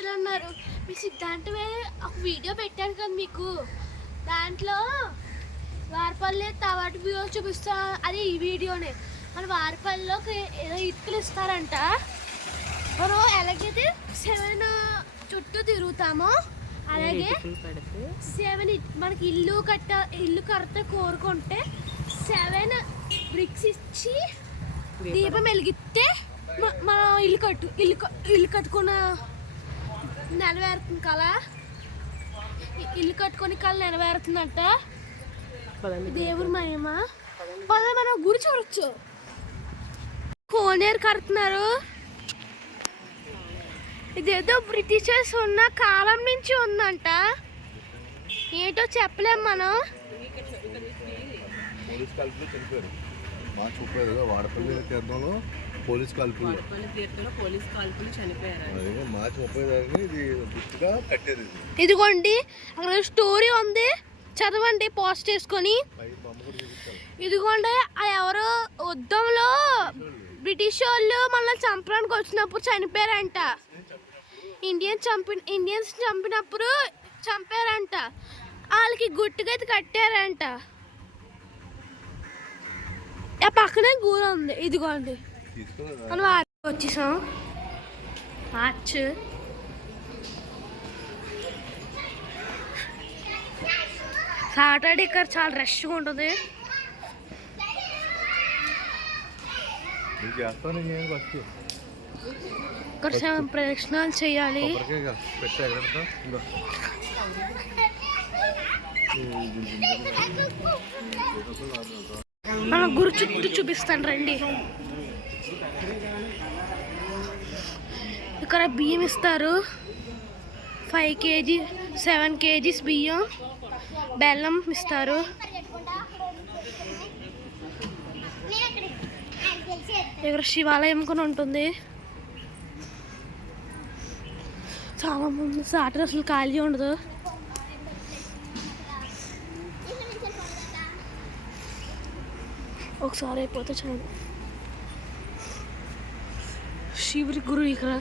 ఎలా ఉన్నారు? మీ సిద్ధాంతమే ఒక వీడియో పెట్టాను కదా మీకు, దాంట్లో వారపల్లి తవాటి వ్యూ చూపిస్తా. అది ఈ వీడియోనే. మన వారపల్లిలోకి ఏదో ఇత్తులు ఇస్తారంట. మనం ఎలాగైతే 7 చుట్టూ తిరుగుతామో అలాగే 7 మనకి ఇల్లు కడితే కోరుకుంటే 7 బ్రిక్స్ ఇచ్చి దీపం వెలిగిస్తే మనం ఇల్లు కట్టుకున్న నెరవేరుతుంది కళ. ఇల్లు కట్టుకొని కళ నెరవేరుతుందంట. దేవుడి మహిమ. మనం గుడి చూడొచ్చు. కోనేరు కడుతున్నారు. ఇదేదో బ్రిటిషర్స్ ఉన్న కాలం నుంచి ఉందంట. ఏంటో చెప్పలేం మనం. వాడపల్లి తీర్థంలో పోలీస్ కాల్పులు చనిపోయారు. మార్చి 30 ఇది గుర్తుగా కట్టారు. ఇదిగోండి అక్కడ స్టోరీ ఉంది, చదవండి పోస్ట్ చేసుకొని. ఇదిగోండి ఎవరో యుద్ధంలో బ్రిటిష్ వాళ్ళు మనల్ని చంపడానికి వచ్చినప్పుడు చనిపోయారంట. ఇండియన్స్ చంపినప్పుడు చంపారంట. వాళ్ళకి గుట్టుగా కట్టారంట. ఆ పక్కనే గూర ఉంది. ఇదిగోండి మనం వచ్చేసాం. మార్చ్ సాటర్డే ఇక్కడ చాలా రష్గా ఉంటుంది. ఇక్కడ 7 ప్రదక్షిణాలు చేయాలి. మన గురు చుట్టూ చూపిస్తాను రండి. ఇక్కడ బియ్యం ఇస్తారు. 5 kg 7 kgs బియ్యం, బెల్లం ఇస్తారు. ఇక్కడ శివాలయం కూడా ఉంటుంది. చాలా మంది సాటర్డే అసలు ఖాళీ ఉండదు. ఒకసారి అయిపోతే చాలు. శివుడి గురు ఇక్కడ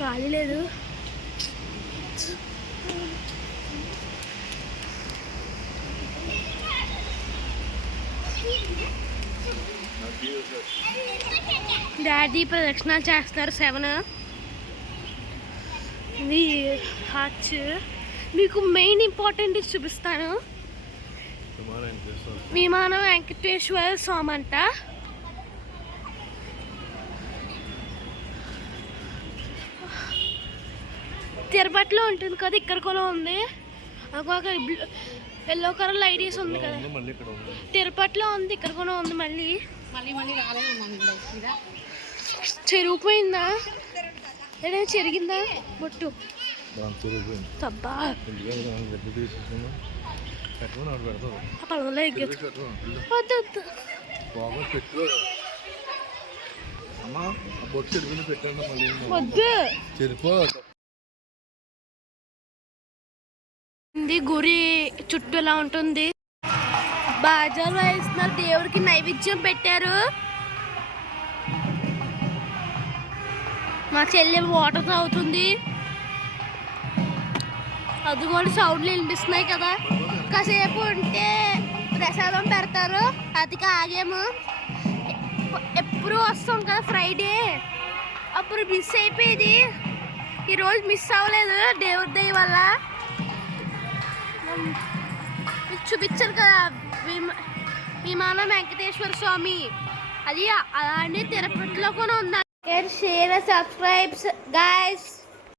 ఖాళీ లేదు. డాడీ ప్రదక్షిణాలు చేస్తున్నారు 7. ఇది హాచ్. మీకు మెయిన్ ఇంపార్టెంట్ చూపిస్తాను. విమానం వెంకటేశ్వర స్వామి అంట. తిరుపతిలో ఉంటుంది కదా, ఇక్కడ కూడా ఉంది. ఒక ఎల్లో కలర్ లైట్ ఉంది కదా, తిరుపతిలో ఉంది, ఇక్కడ కూడా ఉంది. మళ్ళీ చెరిగిపోయిందా లేదా చెరిగిందా బొట్టు? తబ్బా గురి చుట్టూ ఎలా ఉంటుంది. బాజాలు వేస్తున్నారు. దేవుడికి నైవేద్యం పెట్టారు. మా చెల్లె వాటర్ తాగుతుంది. అదిగోండి సౌండ్లు వినిపిస్తున్నాయి కదా. కాసేపు ఉంటే ప్రసాదం పెడతారు. అది ఆగాము. ఎప్పుడు వస్తాం కదా ఫ్రైడే, అప్పుడు మిస్ అయిపోయేది. ఈరోజు మిస్ అవ్వలేదు దేవుడి దయ వల్ల. చూపించారు కదా విమానం వెంకటేశ్వర స్వామి. అది అలాంటి తిరుపతిలో కూడా ఉందా. Share subscribes guys.